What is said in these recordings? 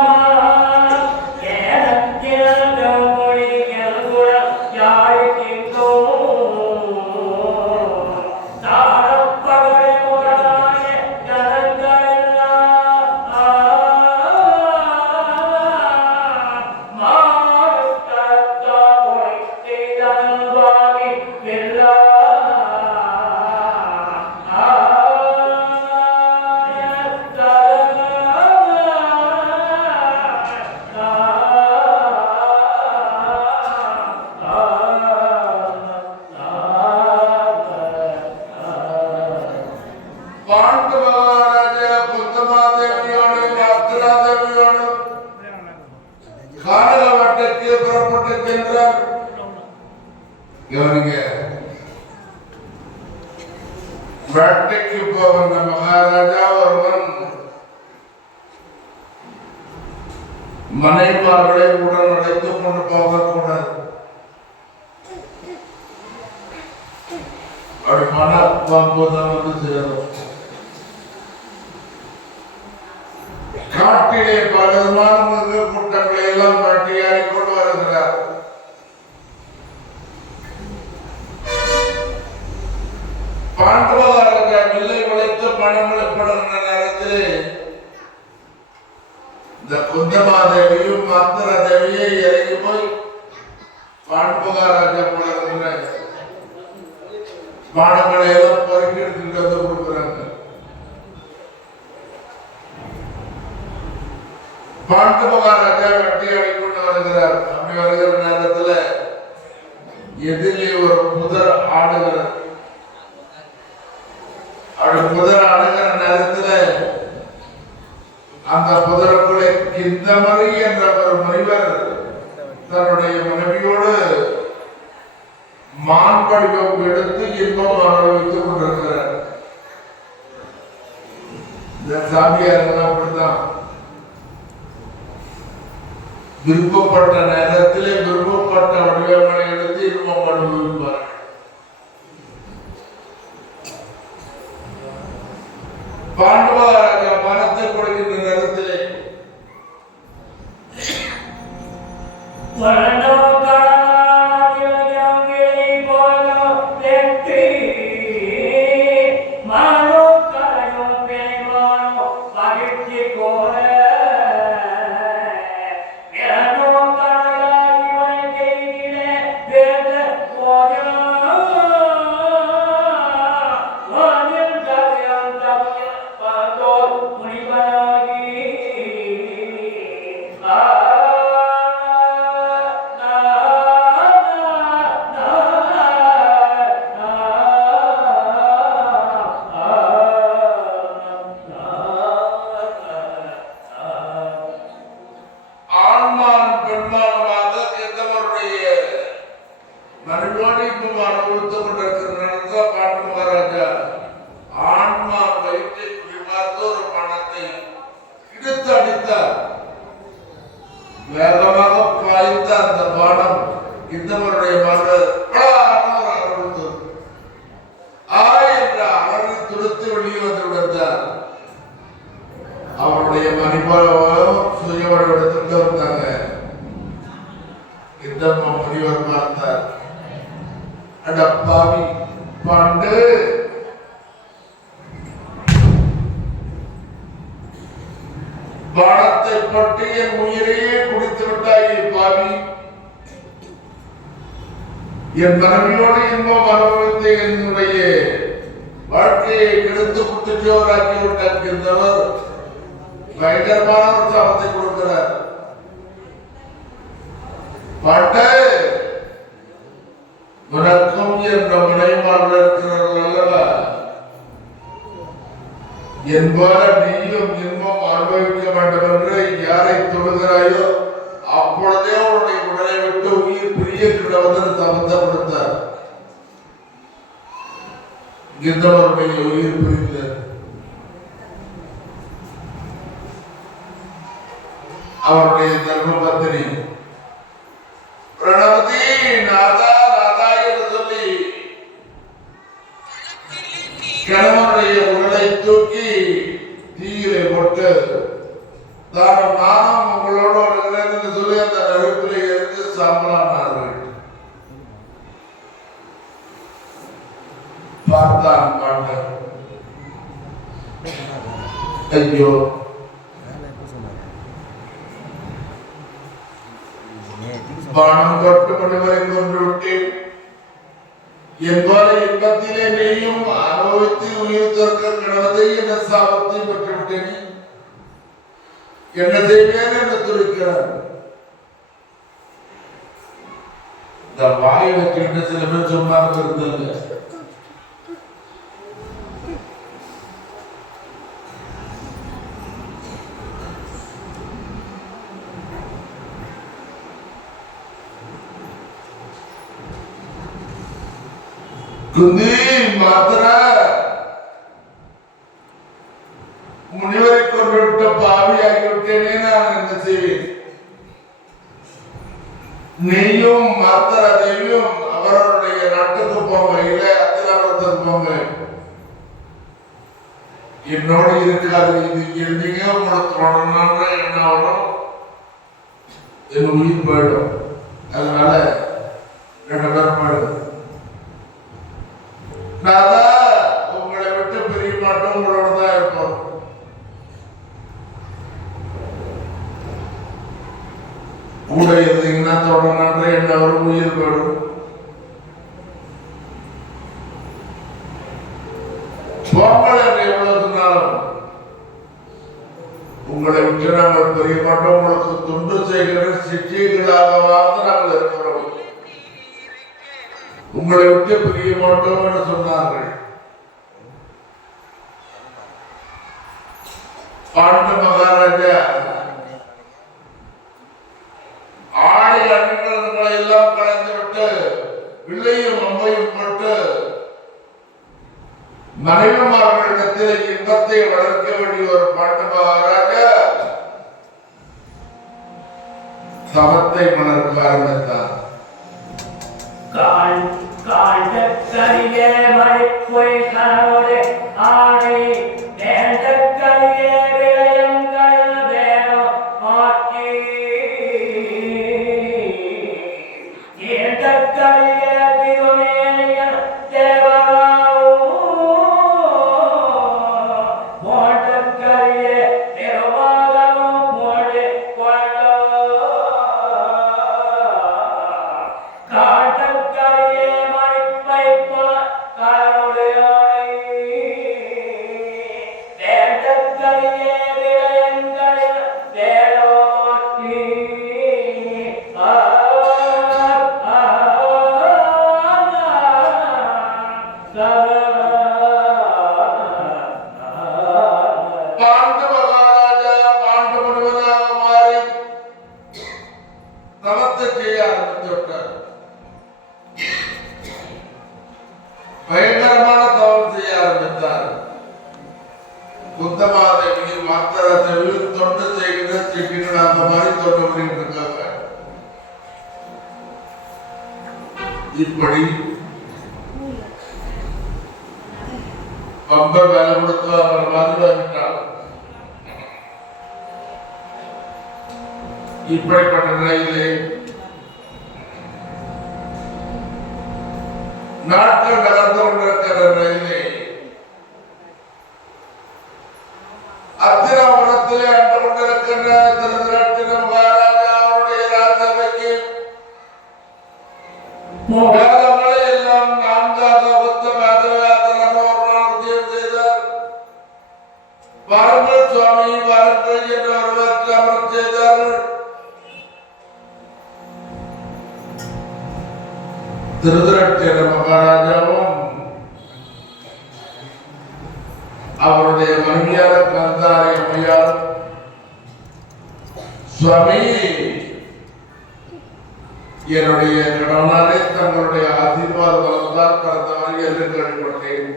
الله புறப்பட்டு சென்றார் கவனிங்க வேட்டைக்கு போகின்ற மகாராஜா ஒருவன் மனைவார்களை உடன் அழைத்துக் கொண்டு போகக்கூடாது அப்படி மன பம்புதான் வந்து சேரும் காட்டிலே பலவிதமான மாடங்களை எல்லாம் பொறுக்கி எடுத்துட்டு வந்து கொடுக்குறாங்க. பாண்டு மகாராஜா வெட்டி கொண்டு வருகிறார். அப்படி வருகிற நேரத்துல எதிரிலே ஒரு புதர் ஆடுகிறது அப்படி புதர் ஆடுகிற நேரத்துல அந்த புதருக்குள்ளே இந்த மாதிரி ஒரு முனிவர் தன்னுடைய மனைவியோடு மான் வடிவம் எடுத்து இன்பம் அனுபவித்துக் கொண்டிருக்கிறார் இந்த சாமியார் அப்படித்தான் விருப்பப்பட்ட நேரத்திலே விருப்பப்பட்ட வடிவங்களை எடுத்து இன்பம் அனுபவிப்பார் பாண்டவராஜா மரத்தை கொடுக்கின்ற அலறி வெளியே வந்து விடுத்தார். அவருடைய மணிபாலம் சுயவரம் எடுத்துட்டு இருந்தாங்க இந்த முனிவர் பார்த்தார். அட பாவி பாண்டு. பானத்தை பட்டு என் உயிரையே குடித்து விட்டாயே பாவி. என் மனைவியோடு இன்பம் அனுபவித்த என்னுடைய வாழ்க்கையை கெடுத்து குத்துச்சோராக்கி விட்டிருந்தவர் பயங்கரமான ஒரு சாபத்தை கொடுக்கிறார். பட்டு! உனக்கும் என்ற முனைமார்கள் இருக்கிறார்கள் அல்லவா? என்பார நீயும் இன்பம் அனுபவிக்க வேண்டும் என்று யாரை தொழுகிறாயோ அப்பொழுதே உன்னுடைய உடலை விட்டு உயிர் பிரிய கிடவதற்கு சம்பந்தப்படுத்தார் கொடுத்தார் கிந்தவருடைய உயிர் பிரிந்தது அவருடைய தர்மபத்தினி. பிரணவதி நாதா நாதா என்று சொல்லி கணவனுடைய உடலை தூக்கி தீயிலே போட்டு தான் நானும் நான் உங்களோட வருகிறேன் என்று சொல்லி அந்த நெருப்பில் இருந்து சாம்பலானார்கள் பார்த்தான் பாண்டன் ஐயோ பானம் தொட்டு மணிவரை கொன்று விட்டேன் என்பாரை இன்பத்திலே நீயும் அனுபவித்து உயிர் தற்க கிடவதை என்ற சாபத்தை பெற்று விட்டேனே என்ன செய்வேன் என்று துடிக்கிறார் இந்த வாயை வச்சுட்டு சில பேர் சும்மா இருந்தில்லை குந்தி மாத்திர முனிவரை கொண்டுவிட்ட பாவி ஆகிவிட்டேனே நான் என்ன செய்வேன்? நீயும் மாத்திர தேவியும் அவர்களுடைய நட்டத்து போங்க இல்ல அத்திராபுரத்துக்கு போங்க என்னோடு இருக்காது இது. இருந்தீங்க உங்களை தொடரணும்ன்ற என்ன ஆகணும்? என் உயிர் போயிடும். அதனால நாதா உங்களை விட்டு பிரிய மாட்டோம் உங்களோட தான் இருப்போம் கூட இருந்தீங்கன்னா தொடர்ந்து என்ன ஒரு உயிர் போயிடும். போங்கள் எவ்வளவு சொன்னாலும் உங்களை விட்டு நாங்கள் பிரிய மாட்டோம். உங்களுக்கு துண்டு செய்கிற சிற்றிகளாக வாழ்ந்து நாங்கள் இருக்கிறோம். உங்களை விட்டு பிரிய மாட்டோம் என்று சொன்னார்கள். பாண்ட மகாராஜா கால் காண்டக்கரிய மழைப்பொய் கனவோடு ஆணை அந்த மாதிரி தொண்டு பண்ணிட்டு இருக்காங்க இப்படி ரொம்ப வேலை கொடுத்து அவர் மாதிரி வந்துட்டார் இப்படிப்பட்ட நிலையிலே நாட்கள் நகர்ந்து கொண்டிருக்கிற நிலையிலே அத்திராபுரத்திலே திருதரட்டின மகாராஜாவும் அவருடைய மனைவியார கந்தாரி அம்மையார் சுவாமி என்னுடைய கணவனாரே தங்களுடைய ஆசீர்வாத கடந்த மாதிரி என்று கேள்விப்பட்டேன்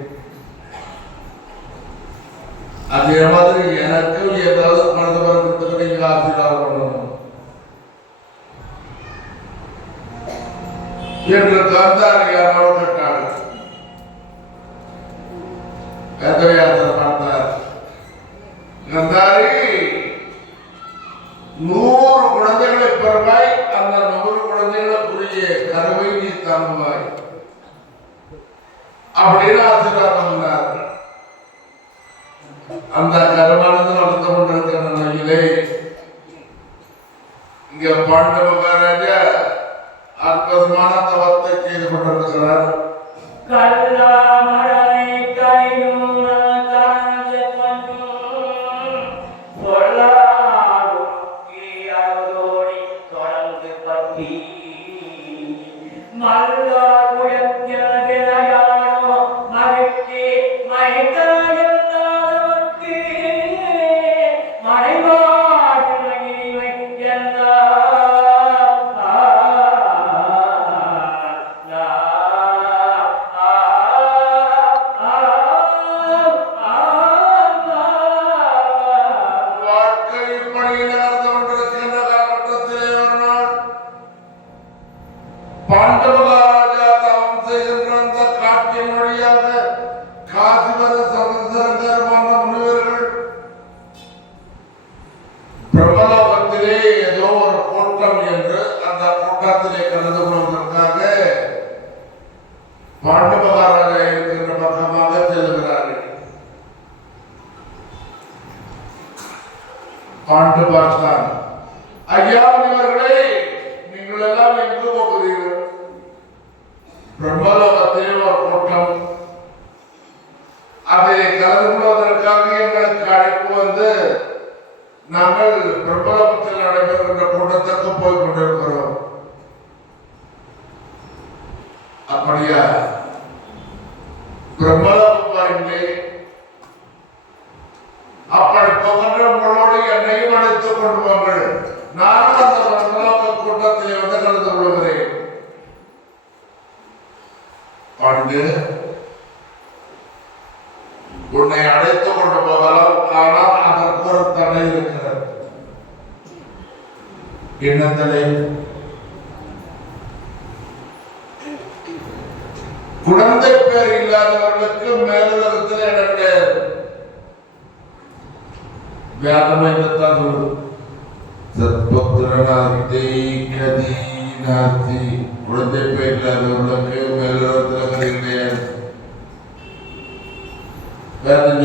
அதே மாதிரி எனக்கும் ஏதாவது குழந்தை பிறந்ததுக்கு நீங்கள் ஆசீர்வாதம் என்று தந்தார் யாரோ கேட்டாங்க வேதவியாசர் பார்த்தார். கந்தாரி நூறு குழந்தைகளை பெறுவாய் அந்த நூறு குழந்தைகளுக்குரிய கருவை நீ தருவாய் அப்படின்னு ஆசீர்வாதம் பண்ணார் அந்த கருவானது நடந்து கொண்டிருக்கிற நிலையிலே இங்க பாண்டவ மகாராஜா அற்புதமான கொண்டிருக்கிறார் கல்லாமரனை கையூன தொடர்ந்து பற்றி. மல்லா பாண்டு பார்த்தான் ஐயா இவர்களே நீங்கள் எல்லாம் எங்கு போகிறீர்கள்? பிரம்மலோக தேவர் கூட்டம். அதை கலந்து கொள்வதற்காக எங்களுக்கு அழைப்பு வந்து நாங்கள் பிரபலத்தில் நடைபெறுகின்ற கூட்டத்துக்கு போய் கொண்டிருக்கிறோம். அப்படியா? பிரபல பாருங்களே அப்படி போகின்ற உங்களோடு என்னையும் அழைத்துக் கொண்டு வாங்கள் நானும் அந்த பிரம்மலோக கூட்டத்தில் வந்து கலந்து கொள்கிறேன் பண்டு உன்னை அழைத்துக் கொண்டு போகலாம் ஆனால் அதற்கு ஒரு தடை இருக்கிறது என்ன குழந்தை பேர் இல்லாதவர்களுக்கு மேலுலகத்தில் இடம் கிடையாது வேதம் தான் சொல்லுது. சத்புத்திரனார்த்தி கதீனார்த்தி குழந்தை பேர் இல்லாதவர்களுக்கு கிடையாது வேதம்